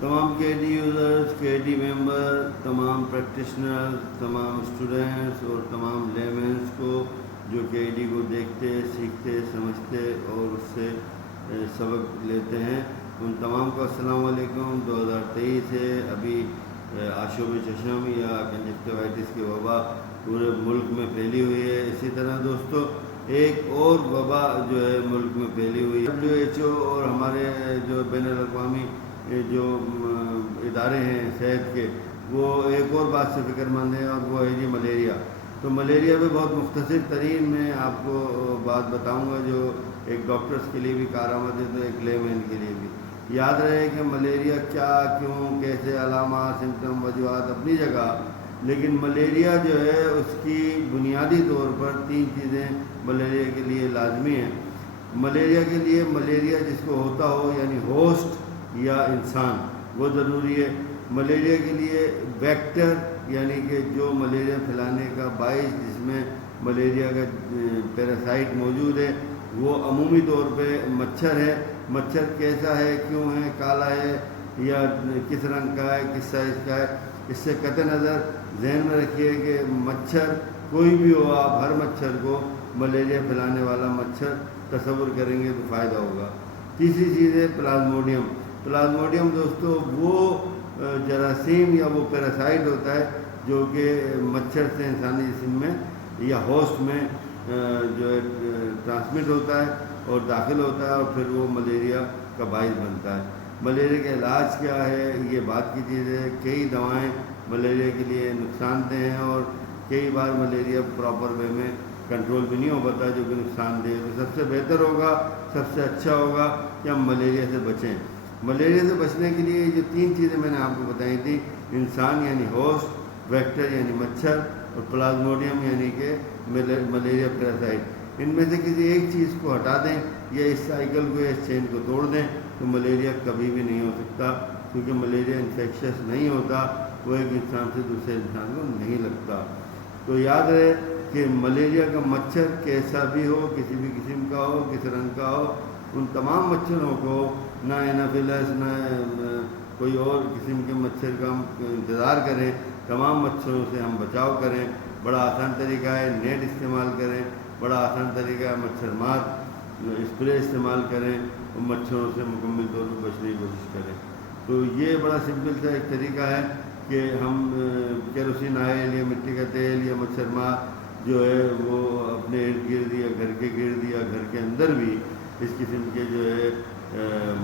تمام کے D users, کے ڈی ممبر، تمام پریکٹیشنرز، تمام اسٹوڈنٹس اور تمام لیمنس کو جو کے ڈی کو دیکھتے، سیکھتے، سمجھتے اور اس سے سبق لیتے ہیں، ان تمام کو السلام علیکم۔ 2023 ہے، ابھی آشوب چشم یا کنجکٹیوائٹس کی وبا پورے ملک میں پھیلی ہوئی ہے۔ اسی طرح دوستو ایک اور وبا جو ہے ملک میں پھیلی ہوئی ہے۔ WHO اور ہمارے جو بین الاقوامی جو ادارے ہیں صحت کے، وہ ایک اور بات سے فکر مند ہیں اور وہ ہے جی ملیریا۔ تو ملیریا پہ بہت مختصر ترین میں آپ کو بات بتاؤں گا جو ایک ڈاکٹرز کے لیے بھی کارآمد ہے تو ایک لے مین کے لیے بھی۔ یاد رہے کہ ملیریا کیا، کیوں، کیسے، علامات، سمٹم، وجوہات اپنی جگہ، لیکن ملیریا جو ہے اس کی بنیادی طور پر 3 چیزیں ملیریا کے لیے لازمی ہیں۔ ملیریا کے لیے ملیریا جس کو ہوتا ہو یعنی ہوسٹ یا انسان، وہ ضروری ہے۔ ملیریا کے لیے ویکٹر یعنی کہ جو ملیریا پھیلانے کا باعث، جس میں ملیریا کا پیراسائٹ موجود ہے، وہ عمومی طور پہ مچھر ہے۔ مچھر کیسا ہے، کیوں ہے، کالا ہے یا کس رنگ کا ہے، کس سائز کا ہے، اس سے قطع نظر ذہن میں رکھیے کہ مچھر کوئی بھی ہو، آپ ہر مچھر کو ملیریا پھیلانے والا مچھر تصور کریں گے تو فائدہ ہوگا۔ تیسری چیز ہے پلازموڈیم۔ پلازموڈیم دوستو وہ جراثیم یا وہ پیراسائٹ ہوتا ہے جو کہ مچھر سے انسانی جسم میں یا ہوسٹ میں جو ہے ٹرانسمٹ ہوتا ہے اور داخل ہوتا ہے اور پھر وہ ملیریا کا باعث بنتا ہے۔ ملیریا کا علاج کیا ہے، یہ بات کی چیز ہے۔ کئی دوائیں ملیریا کے لیے نقصان دہ ہیں اور کئی بار ملیریا پراپر وے میں کنٹرول بھی نہیں ہو پاتا جو کہ نقصان دہ ہے۔ تو سب سے بہتر ہوگا، سب سے اچھا ہوگا کہ ہم ملیریا سے بچیں۔ ملیریا سے بچنے کے لیے جو 3 چیزیں میں نے آپ کو بتائی تھی، انسان یعنی ہوسٹ، ویکٹر یعنی مچھر اور پلازموڈیم یعنی کہ ملیریا پیراسائٹ، ان میں سے کسی ایک چیز کو ہٹا دیں یا اس سائیکل کو یا اس چین کو توڑ دیں تو ملیریا کبھی بھی نہیں ہو سکتا، کیونکہ ملیریا انفیکشس نہیں ہوتا، وہ ایک انسان سے دوسرے انسان کو نہیں لگتا۔ تو یاد رہے کہ ملیریا کا مچھر کیسا بھی ہو، کسی بھی قسم کا ہو، کس رنگ کا ہو، ان تمام مچھروں کو، نہ اینافیلس نہ کوئی اور قسم کے مچھر کا ہم انتظار کریں، تمام مچھروں سے ہم بچاؤ کریں۔ بڑا آسان طریقہ ہے، نیٹ استعمال کریں، بڑا آسان طریقہ ہے، مچھر مار اسپرے استعمال کریں اور مچھروں سے مکمل طور پر بچنے کی کوشش کریں۔ تو یہ بڑا سمپل سا ایک طریقہ ہے کہ ہم کیروسین آئل یا مٹی کا تیل یا مچھر مار جو ہے وہ اپنے ارد گرد یا گھر کے گرد یا گھر کے اندر بھی اس قسم کے جو ہے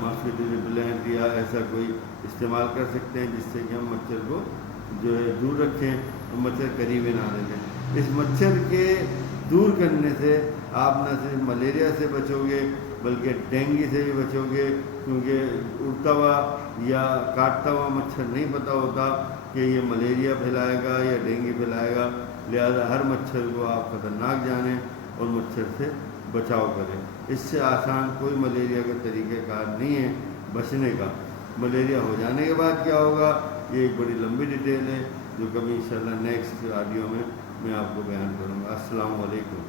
ماسکیٹو ریپیلنٹ یا ایسا کوئی استعمال کر سکتے ہیں جس سے کہ ہم مچھر کو جو ہے دور رکھیں اور مچھر قریب ہی نہ آنے دیں۔ اس مچھر کے دور کرنے سے آپ نہ صرف ملیریا سے بچو گے بلکہ ڈینگی سے بھی بچو گے، کیونکہ اڑتا ہوا یا کاٹتا ہوا مچھر نہیں پتہ ہوتا کہ یہ ملیریا پھیلائے گا یا ڈینگی پھیلائے گا، لہذا ہر مچھر کو آپ خطرناک جانیں اور مچھر سے بچاؤ کریں۔ اس سے آسان کوئی ملیریا کا طریقہ کار نہیں ہے بچنے کا۔ ملیریا ہو جانے کے بعد کیا ہوگا، یہ ایک بڑی لمبی ڈیٹیل ہے جو کبھی انشاءاللہ نیکسٹ آڈیو میں آپ کو بیان کروں گا۔ السلام علیکم۔